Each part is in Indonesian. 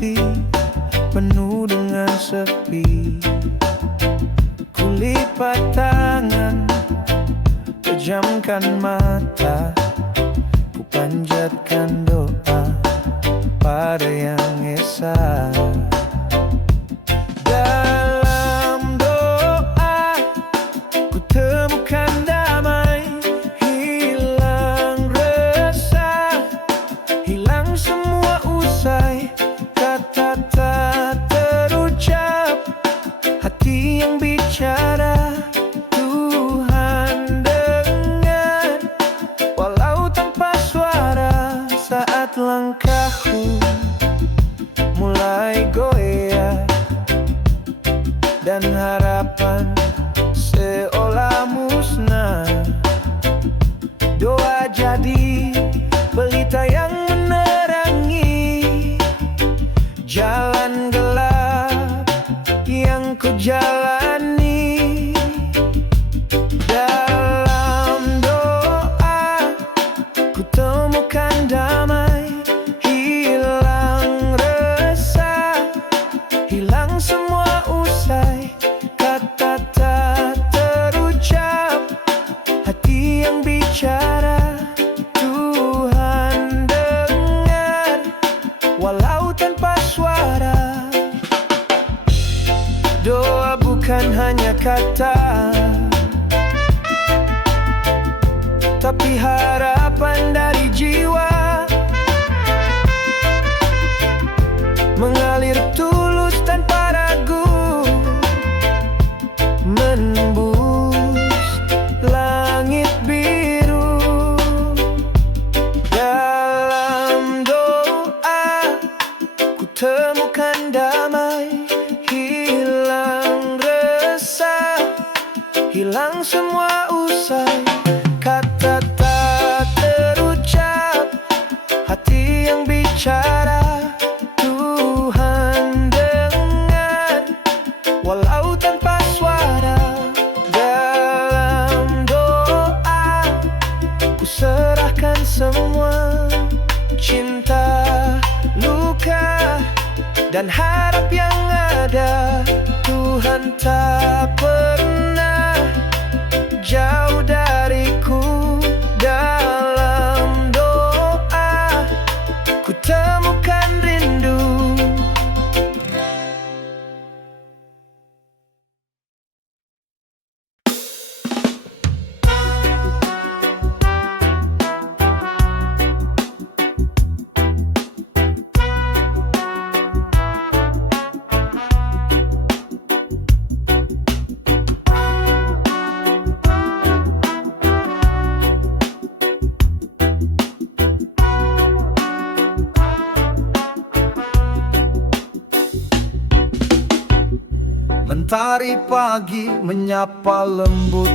hati penuh dengan sepi. Kulipat tangan, pejamkan mata, ku panjatkan doa pada Yang Esa. Dalam doa ku temukan damai, hilang resah, hilang semua usai, kata tak terucap, hati yang bicara, Tuhan dengar, walau tanpa suara. Saat langkahku mulai goyah dan harapan seolah musnah, doa jadi pelita yang menerangi jalan gelap yang ku jalani. Dalam doa ku temukan damai, hilang resah, hilang semua usai, kata tak terucap, hati yang bicara, Tuhan dengar, walau tanpa suara. Doa bukan hanya kata, tapi harapan dari jiwa, mengalir tulus tanpa ragu, menembus langit biru. Dalam doa ku temukan damai, hilang resah, hilang semua usai, kata tak terucap, hati yang bicara, Tuhan dengar, walau tanpa suara. Dalam doa ku serahkan semua, cinta, luka, dan harap yang ada, Tuhan tak pernah jauh dariku. Dalam doa ku temukan rindu. Mentari pagi menyapa lembut,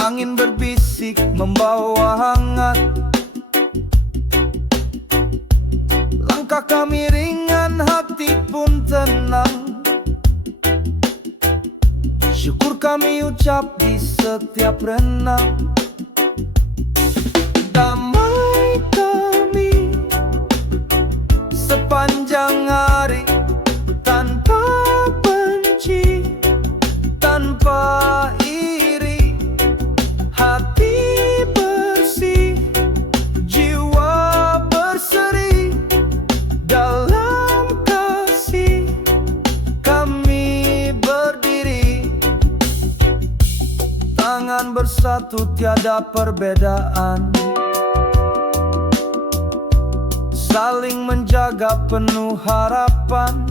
angin berbisik membawa hangat, langkah kami ringan, hati pun tenang. Syukur kami ucap di setiap renang. Damai kami sepanjang hari, tanpa benci, tanpa iri, hati bersih, jiwa berseri. Dalam kasih kami berdiri, tangan bersatu tiada perbedaan, saling menjaga penuh harapan.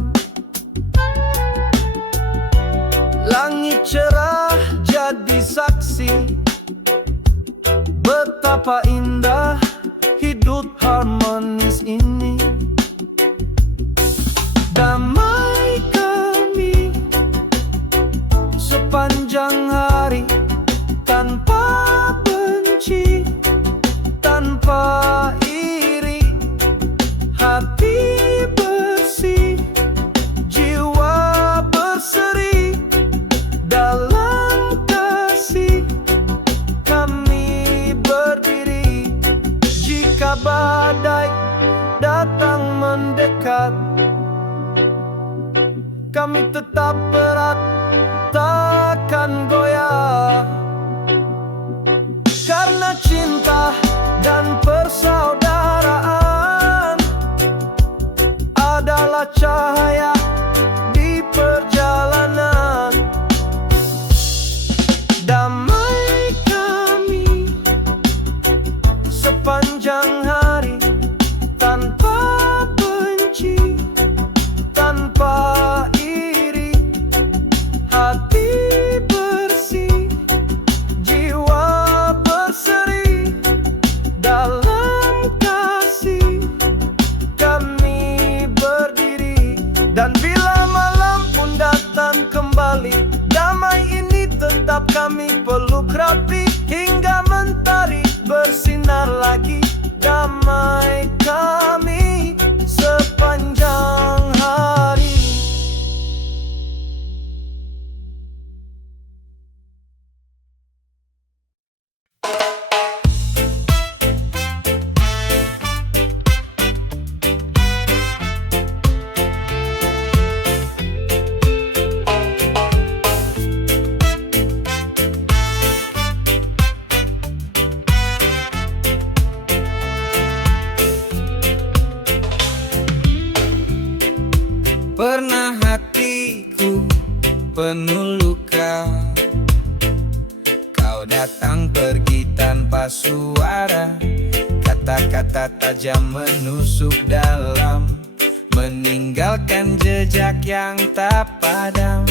Langit cerah jadi saksi, betapa indah hidup harmonis ini. Damai kami sepanjang hari, tanpa benci, tanpa iri, hati bersih, jiwa berseri. Dalam kasih kami berdiri, jika badai datang mendekat, kami tetap erat, takkan goyah. Karena cinta dan persaudaraan adalah cahaya di perjalanan. Damai kami sepanjang hari, tanpa benci, tanpa iri, hati bersih, jiwa berseri. Dalam kasih kami berdiri, dan bila malam pun datang kembali, damai ini tetap kami peluk rapi, hingga mentari bersinar lagi. Damai kami sepanjang hari. Pernah hatiku penuh luka, kau datang pergi tanpa suara. Kata-kata tajam menusuk dalam, meninggalkan jejak yang tak padam.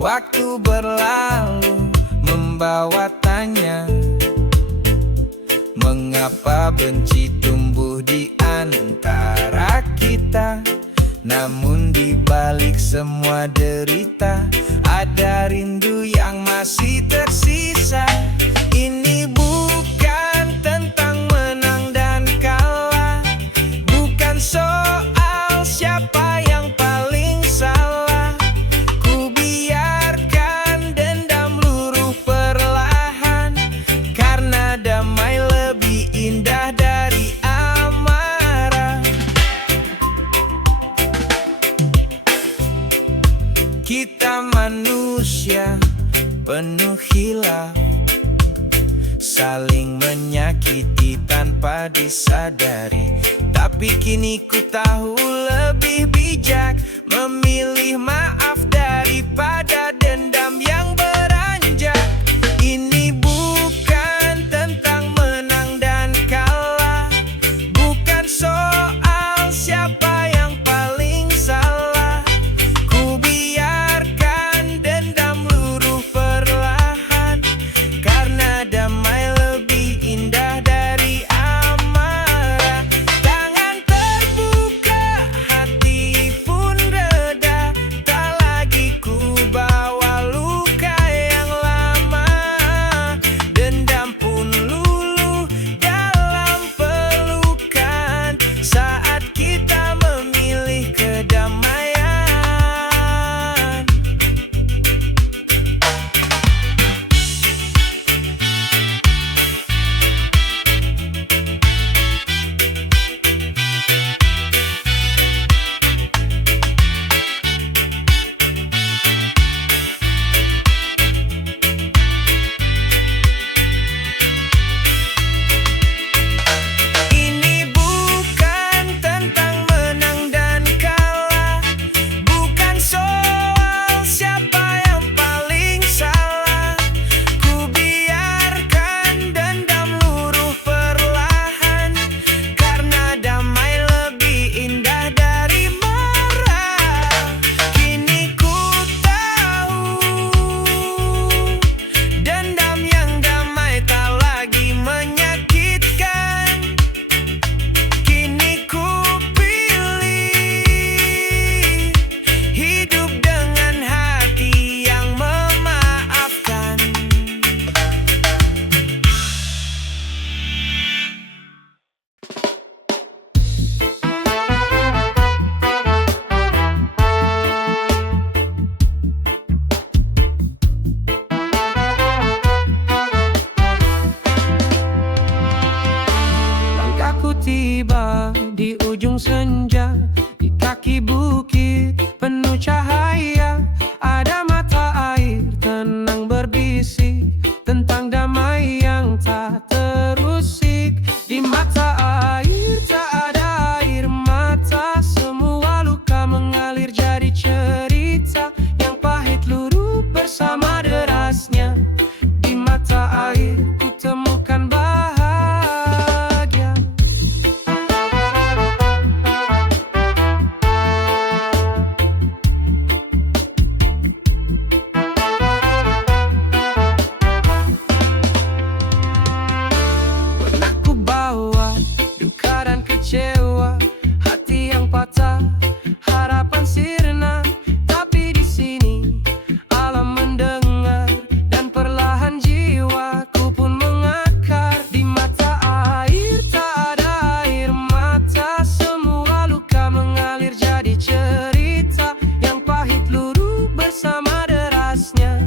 Waktu berlalu membawa tanya, mengapa benci tumbuh di antara kita? Namun di balik semua derita, ada rindu yang masih tersisa. Ini bukan tentang menang dan kalah, bukan soal siapa yang paling salah. Ku biarkan dendam luruh perlahan, karena damai lebih indah dari amarah. Kita manusia penuh hilaf, saling menyakiti tanpa disadari. Tapi kini ku tahu lebih bijak memilih maaf daripada dendam yang beranjak. Ini bukan tentang menang dan kalah, bukan soal siapa yang paling salah. Ku biarkan dendam luruh perlahan, karena damai lebih indah dari amarah. Tangan terbuka, hati pun reda, tak lagi ku bawa luka. kaki bukit penuh cahaya, ada mata air tenang berbisik tentang damai yang tak terusik. Di mata air tak ada air mata, semua luka mengalir jadi cerita yang pahit luruh bersama derasnya. Di mata air ku temukan bahagia. Pernah ku bawa duka dan kecewa, hati yang patah, harapan sirna. Tapi di sini alam mendengar dan perlahan jiwaku pun mengakar. Di mata air tak ada air mata, semua luka mengalir jadi cerita yang pahit luruh bersama derasnya.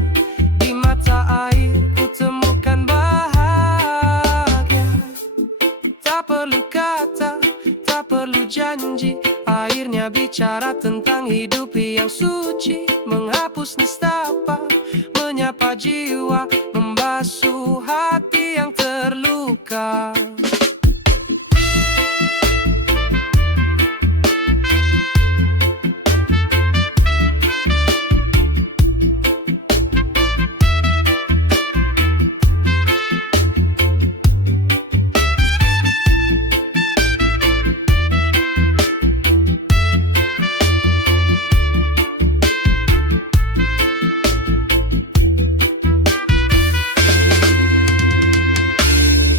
Di mata air ku temukan bahagia. Tak perlu kata, tak perlu janji, airnya bicara tentang hidup yang suci, menghapus nestapa, menyapa jiwa, membasuh hati yang terluka.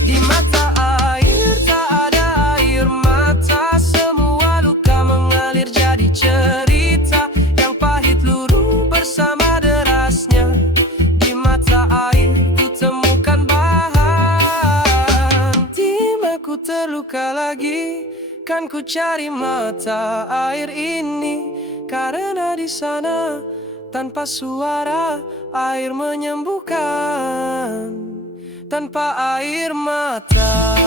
Di mata air tak ada air mata, semua luka mengalir jadi cerita yang pahit luruh bersama derasnya. Di mata air ku temukan bahagia. Timaku terluka lagi, kan ku cari mata air ini, karena di sana tanpa suara air menyembuhkan. Tanpa air mata.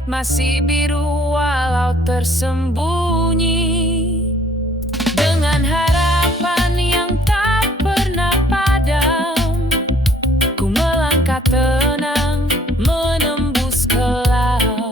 langit masih biru walau tersembunyi. Dengan harapan yang tak pernah padam, ku melangkah tenang menembus kelam.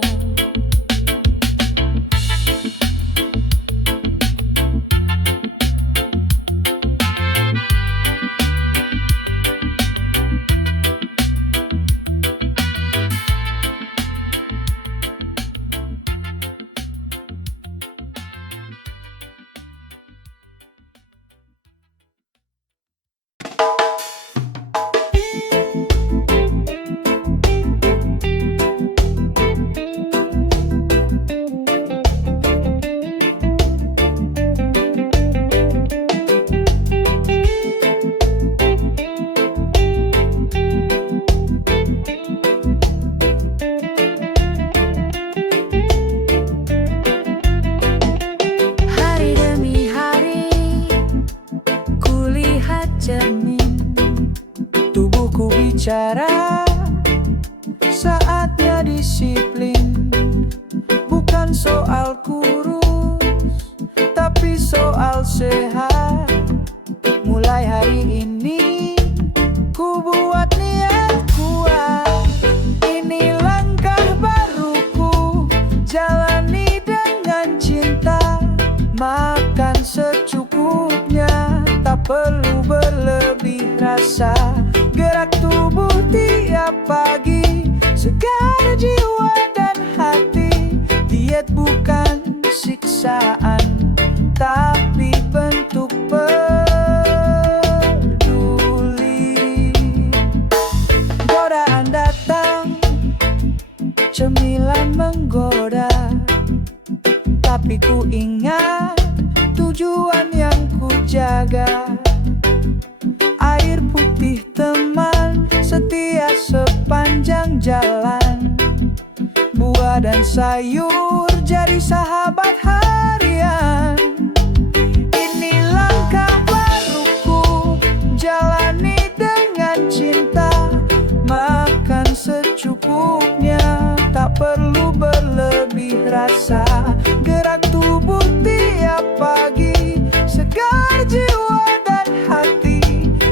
Hari demi hari, kulihat cermin. Tubuhku bicara, saatnya disiplin. Bukan soal kurus, tapi soal sehat. Mulai hari ini, ku buat niat kuat. Ini langkah baruku, jalani dengan cinta. Makan secukupnya, tak perlu berlebih rasa. Gerak tubuh tiap pagi, segar jiwa dan hati. Diet bukan siksaan, tapi bentuk peduli. Godaan datang, cemilan menggoda, tapi ku ingat tujuan yang ku jaga. Air putih teman setia sepanjang jalan. Buah dan sayur jadi sahabat harian. Ini langkah baruku, jalani dengan cinta. Makan secukupnya, tak perlu berlebih rasa. Gerak tubuh tiap pagi, segar jiwa dan hati.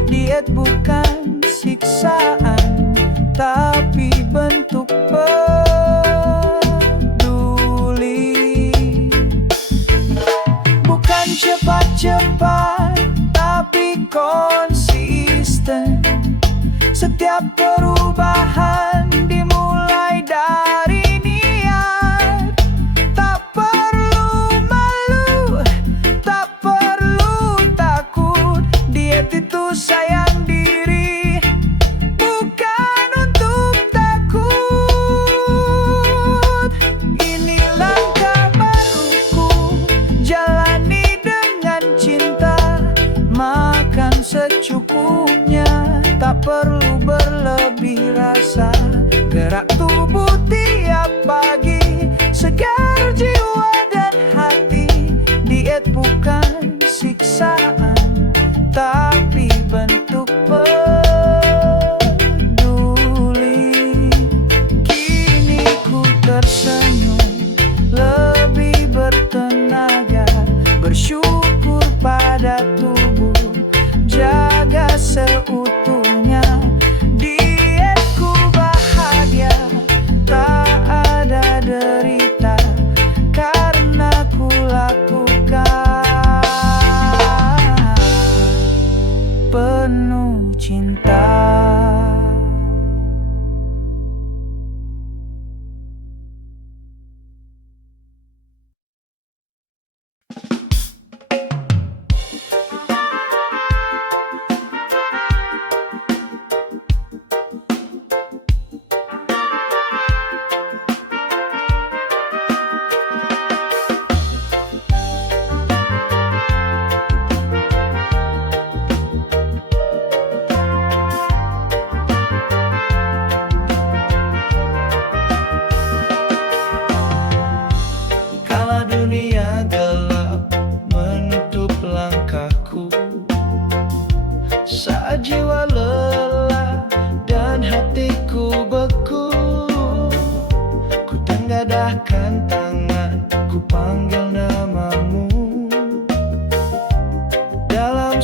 Diet bukan siksaan, tapi bentuk peduli. Bukan cepat-cepat, tapi konsisten. Setiap perubahan dimulai dari niat. Tak perlu malu, tak perlu takut. Diet itu sayang diri, bukan untuk takut. Ini langkah baruku, jalani dengan cinta. Makan secukupnya, tak perlu berlebih rasa. Gerak tubuh tiap pagi, segar jiwa dan hati. Diet bukan siksaan, tapi bentuk peduli. Kini ku tersenyum, lebih bertenaga. Bersyukur pada tubuh, jaga seutuhnya. Dietku bahagia, tak ada derita, karena ku lakukan.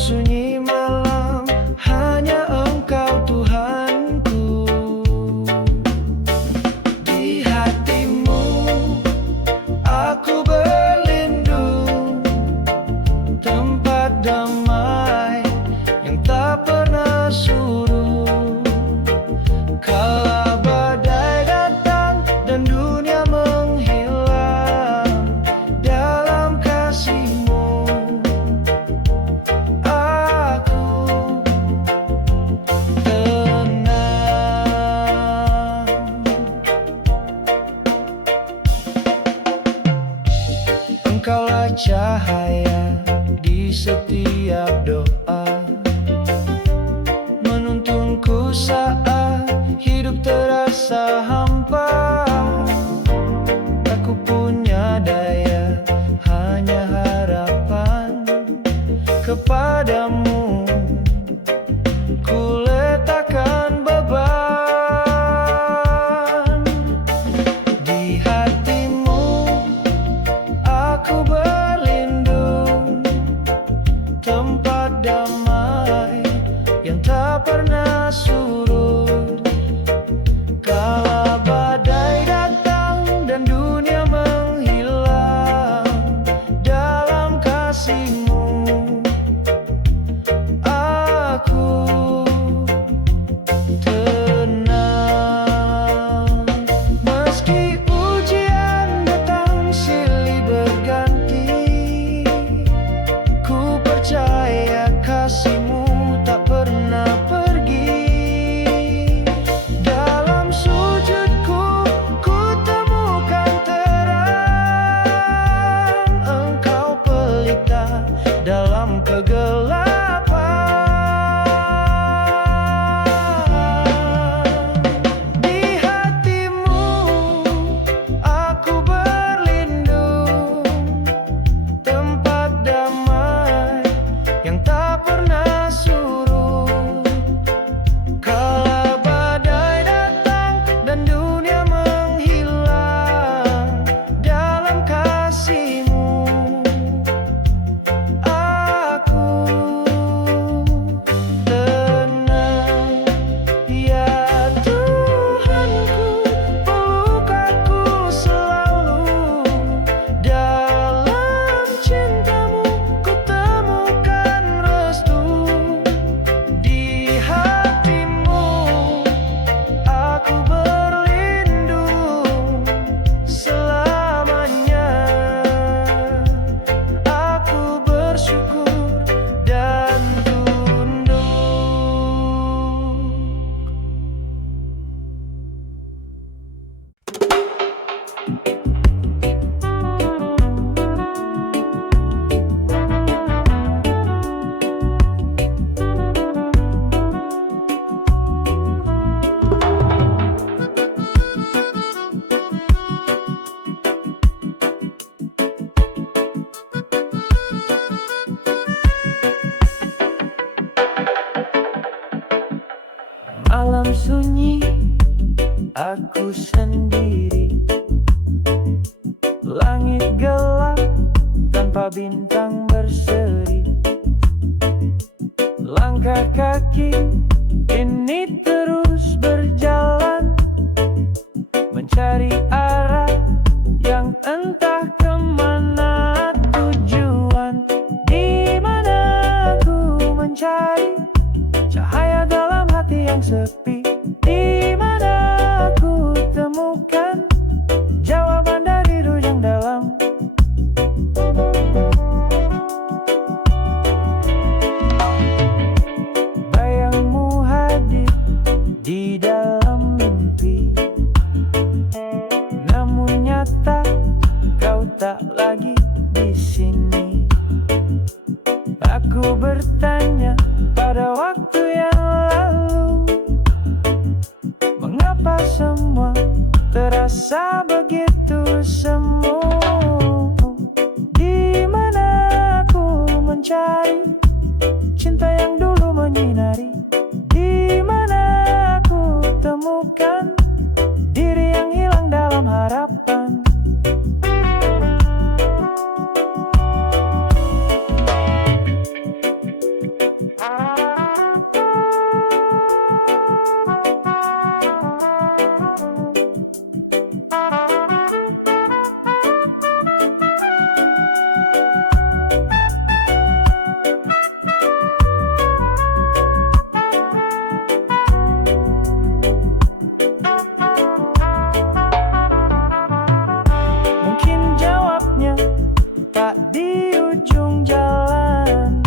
sunyi malam, hanya Engkau Tuhanku. Di hatimu aku berlindung, tempat damai yang tak pernah surut. Kala badai datang dan dunia menghilang, dalam kasih-Mu aku tenang. Engkaulah cahaya di setiap doa, menuntunku saat hidup terasa hampa. Aku punya daya, hanya harapan kepadamu. Ku letakkan beban. Di hatimu aku berlindung, tempat damai yang tak pernah surut. Kala badai datang dan dunia menghilang, dalam kasih-Mu aku tenang. Meski ujian datang silih berganti, ku percaya kasih-Mu tak pernah pergi. Dalam sujudku ku temukan terang, Engkau pelita dalam kegelapan. Di hatimu aku berlindung, tempat damai yang tak pernah surut. Kala badai datang dan dunia menghilang, dalam kasih-Mu aku tenang. Ya Tuhanku, peluk aku selalu, dalam cinta-Mu ku temukan restu. Di hatimu aku berlindung selamanya. Aku bersyukur dan tunduk. Malam sunyi, aku sendiri. Langit gelap tanpa bintang berseri. Langkah kaki ini terus berjalan, mencari arah yang entah kemana tujuan. Di mana aku mencari cahaya dalam hati yang sepi. Di mana aku temukan jawaban dari rujang dalam. Bayang sepanjang jalan,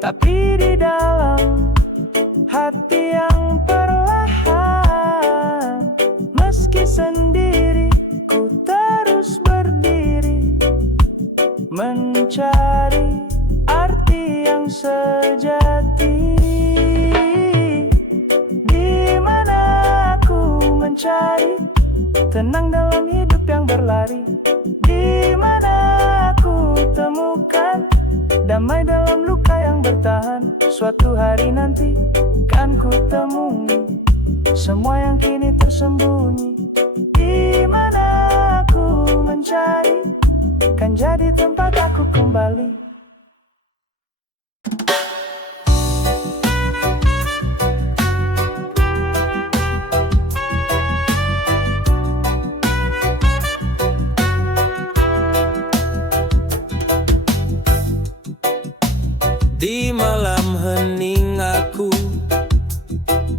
tapi di dalam hati yang perlahan. Meski sendiri, ku terus berdiri, mencari arti yang sejati. Di mana aku mencari tenang dalam hidup yang berlari? Di mana aku temukan damai dalam luka yang bertahan? Suatu hari nanti kan ku temui semua yang kini tersembunyi. Di mana aku mencari kan jadi tempat aku kembali. Di malam hening aku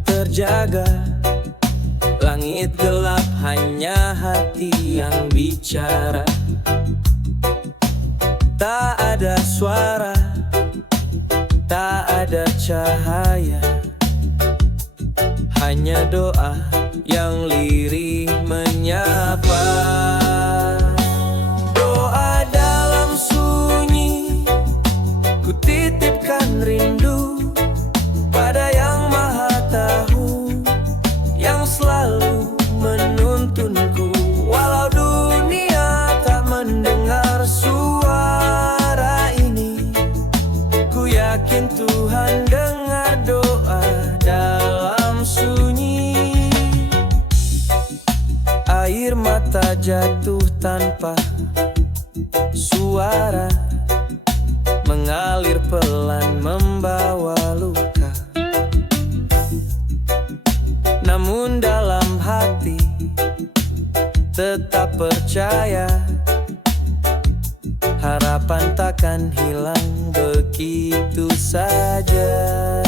terjaga, langit gelap hanya hati yang bicara. Tak ada suara, tak ada cahaya, hanya doa yang lirih menyapa. Doa dalam sunyi, ku titipkan rindu pada yang maha tahu, yang selalu menuntunku. Walau dunia tak mendengar suara ini, ku yakin Tuhan dengar doa dalam sunyi. Air mata jatuh tanpa suara, mengalir pelan membawa luka. Namun dalam hati tetap percaya, harapan takkan hilang begitu saja.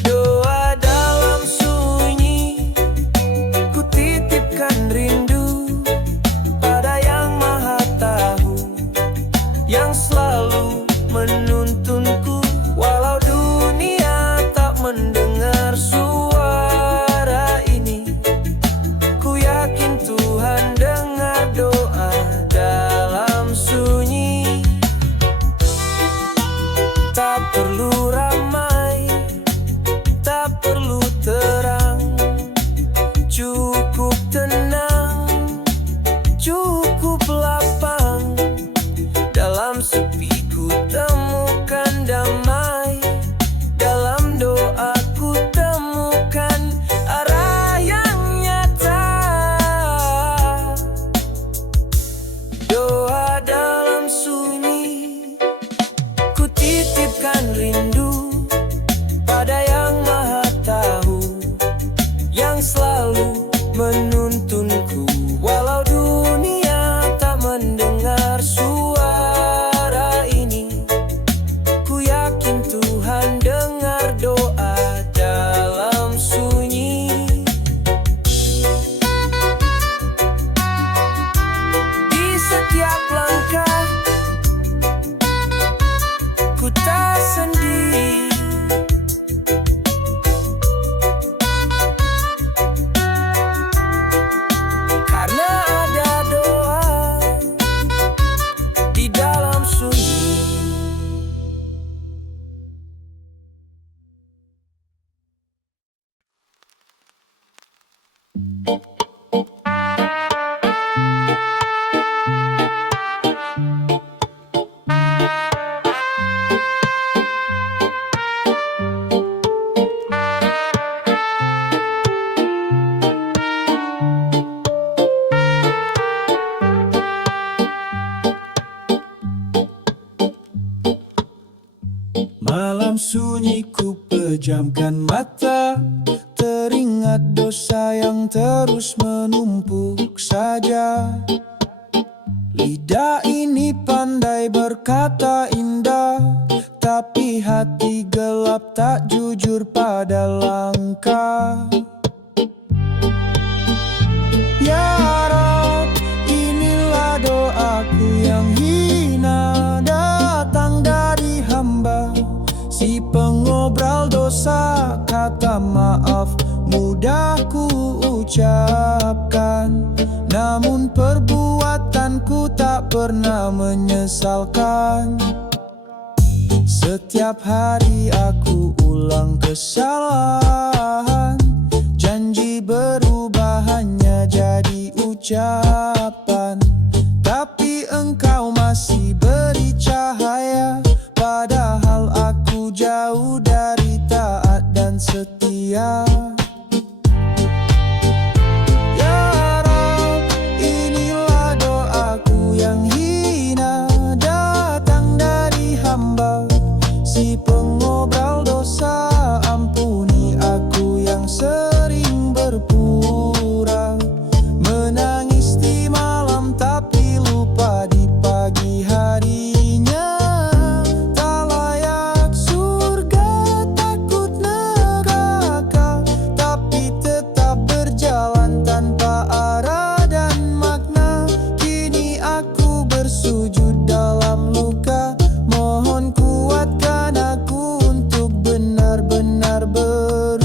Doa dalam sunyi, ku titipkan rindu pada yang maha tahu, yang selalu menuntunku. Walau dunia tak mendengar suara ini, ku yakin Tuhan dengar doa dalam sunyi. Tak perlu ramai, tak perlu terang, cukup tenang, cukup lapang. Dalam sepi ku temukan damai, dalam doa ku temukan arah yang nyata. Doa dalam sunyi, ku titipkan rindu pada yang maha tahu, yang selalu menuntunku. Walau dunia tak mendengar suara ini, ku yakin Tuhan dengar doa dalam sunyi. Di setiap langkah ku tak sendiri, karena ada doa di dalam sunyi. Malam sunyi ku pejamkan mata, teringat dosa yang terus menumpuk saja. Lidah ini pandai berkata indah, tapi hati gelap tak jujur pada langkah. Ya Rab, inilah doaku yang hina, pernah menyesalkan. Setiap hari aku ulang kesalahan. Janji berubah hanya jadi ucapan, tapi engkau masih beri cahaya. Padahal aku jauh dari taat dan setia. Ya Rab, inilah doaku yang hina, datang dari hamba, si pengobrol dosa. Ampuni aku yang sering berpura, menangis di malam tapi lupa di pagi harinya. Tak layak surga, takut neraka, tapi tetap berjalan tanpa arah dan makna. Kini aku bersujud dalam luka, mohon kuatkan aku untuk benar-benar berubah.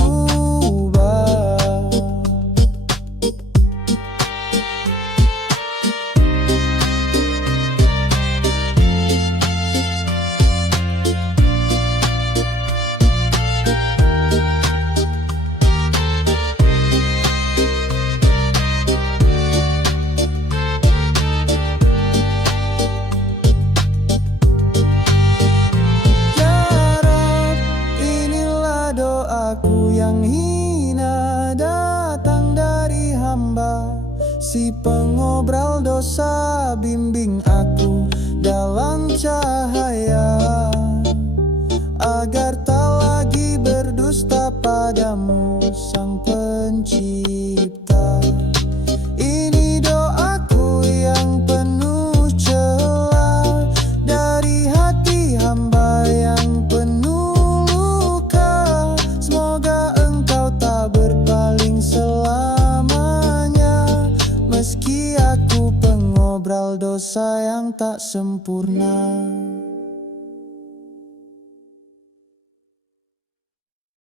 Ya Rab, inilah doaku yang hina, datang dari hamba, si pengobrol dosa. Bimbing aku dalam cahaya, agar tak lagi berdusta padamu, Sang Pencipta. Ini doaku yang penuh celah, dari hati hamba yang penuh luka. Semoga engkau tak berpaling selamanya, meski aku pengobrol dosa yang tak sempurna.